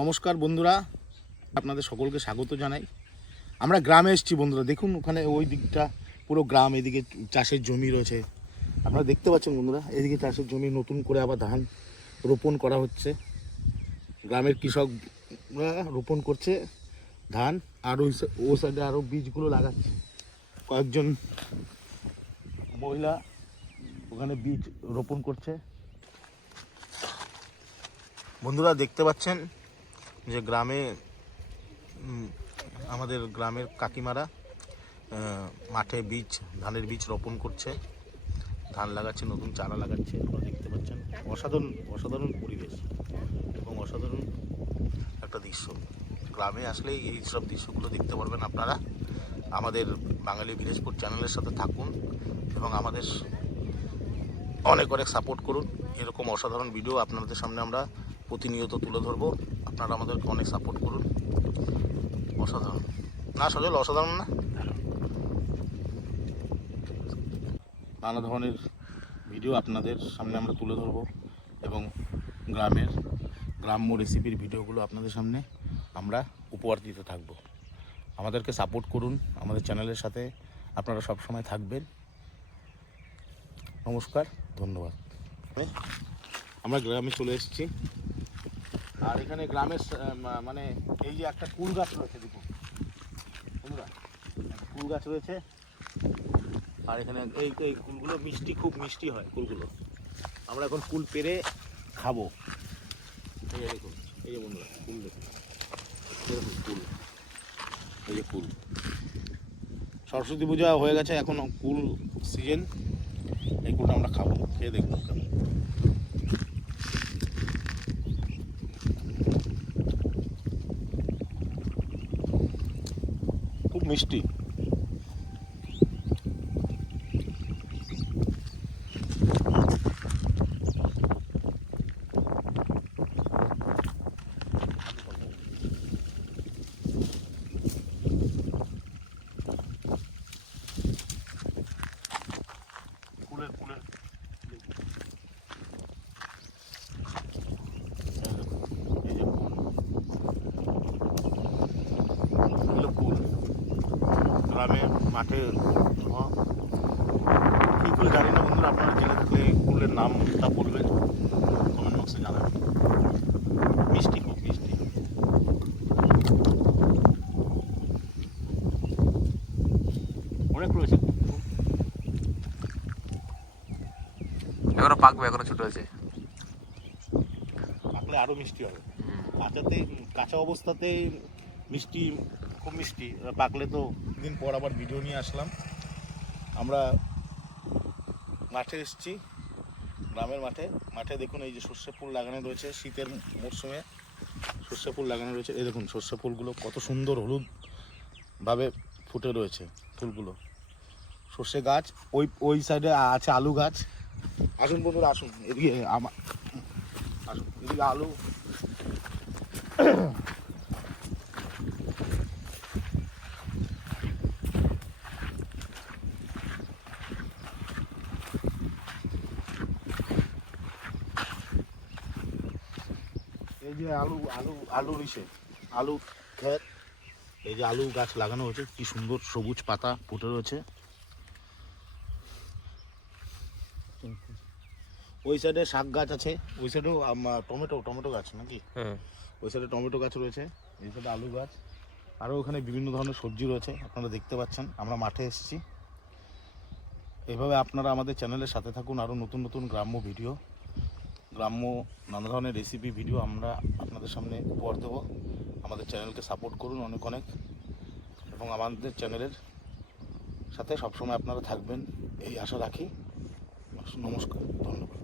নমস্কার বন্ধুরা, আপনাদের সকলকে স্বাগত জানাই। আমরা গ্রামে এসেছি বন্ধুরা। দেখুন ওখানে ওই দিকটা পুরো গ্রাম, এদিকে চাষের জমি রয়েছে। আপনারা দেখতে পাচ্ছেন বন্ধুরা, এদিকে চাষের জমি, নতুন করে আবার ধান রোপণ করা হচ্ছে। গ্রামের কৃষকরা রোপণ করছে ধান, আর ওই সাইডে আরও বীজগুলো লাগাচ্ছে। কয়েকজন মহিলা ওখানে বীজ রোপণ করছে। বন্ধুরা দেখতে পাচ্ছেন যে গ্রামে আমাদের গ্রামের কাকিমারা মাঠে ধানের বীজ রোপণ করছে, ধান লাগাচ্ছে, নতুন চারা লাগাচ্ছে। আপনারা দেখতে পাচ্ছেন অসাধারণ পরিবেশ এবং অসাধারণ একটা দৃশ্য। গ্রামে আসলে এই সব দৃশ্যগুলো দেখতে পারবেন আপনারা। আমাদের বাঙালি ভিলেজ ফুড চ্যানেলের সাথে থাকুন এবং আমাদের অনেক সাপোর্ট করুন। এরকম অসাধারণ ভিডিও আপনাদের সামনে আমরা প্রতিনিয়ত তুলে ধরবো। আপনারা আমাদেরকে অনেক সাপোর্ট করুন। অসাধারণ না সজল, অসাধারণ না? নানা ধরনের ভিডিও আপনাদের সামনে আমরা তুলে ধরবো এবং গ্রাম্য রেসিপির ভিডিওগুলো আপনাদের সামনে আমরা উপহার দিতে থাকবো। আমাদেরকে সাপোর্ট করুন, আমাদের চ্যানেলের সাথে আপনারা সব সময় থাকবেন। নমস্কার, ধন্যবাদ। আমরা গ্রামে চলে এসেছি, আর এখানে গ্রামের মানে এই যে একটা কুল গাছ রয়েছে, দেখুন বন্ধুরা, কুল গাছ রয়েছে। আর এখানে এই কুলগুলো খুব মিষ্টি হয় কুলগুলো। আমরা এখন কুল পেরে খাবো। এই যে দেখুন, এই যে বন্ধুরা কুল দেখুন, এরকম কুল, এই যে কুল। সরস্বতী পূজা হয়ে গেছে, এখন কুল সিজন। এই কুলটা আমরা খাবো, খেয়ে দেখবো কেমন। খুব মিষ্টি। কুলের এই যে কুল গ্রামে মাঠে কী করে জানি না বন্ধুরা, আপনারা জেনে থাকলে কুলের নামটা বলবেন, কমেন্ট বক্সে জানাবেন। মিষ্টি, খুব মিষ্টি। অনেক রয়েছে, এখনো পাকবে, এখনো ছোট আছে। পাকলে আরো মিষ্টি হবে। কাঁচা অবস্থাতে মিষ্টি, খুব মিষ্টি। পাকলে তো দিন পর আবার ভিডিও নিয়ে আসলাম। আমরা মাঠে এসেছি, গ্রামের মাঠে দেখুন এই যে সর্ষে ফুল লাগানো রয়েছে। শীতের মরশুমে সর্ষে ফুল লাগানো রয়েছে। এই দেখুন সর্ষে ফুলগুলো কত সুন্দর হলুদভাবে ফুটে রয়েছে ফুলগুলো। সর্ষে গাছ, ওই সাইডে আছে আলু গাছ। আসুন বন্ধুরা, আসুন এদিকে, আসুন এদিকে আলু। এই যে আলু ক্ষেত, এই যে আলু গাছ লাগানো হয়েছে, কি সুন্দর সবুজ পাতা ফুটে রয়েছে। ওই সাইডে শাক গাছ আছে, ওই সাইডেও টমেটো গাছ নাকি, ওই সাইডে টমেটো গাছ রয়েছে, এই সাইডে আলু গাছ, আরও ওখানে বিভিন্ন ধরনের সবজি রয়েছে। আপনারা দেখতে পাচ্ছেন। আমরা মাঠে এসেছি। এভাবে আপনারা আমাদের চ্যানেলের সাথে থাকুন। আরও নতুন গ্রাম্য নানা ধরনের রেসিপি ভিডিও আমরা আপনাদের সামনে উপহার দেবো। আমাদের চ্যানেলকে সাপোর্ট করুন অনেক, এবং আমাদের চ্যানেলের সাথে সবসময় আপনারা থাকবেন এই আশা রাখি। নমস্কার, ধন্যবাদ।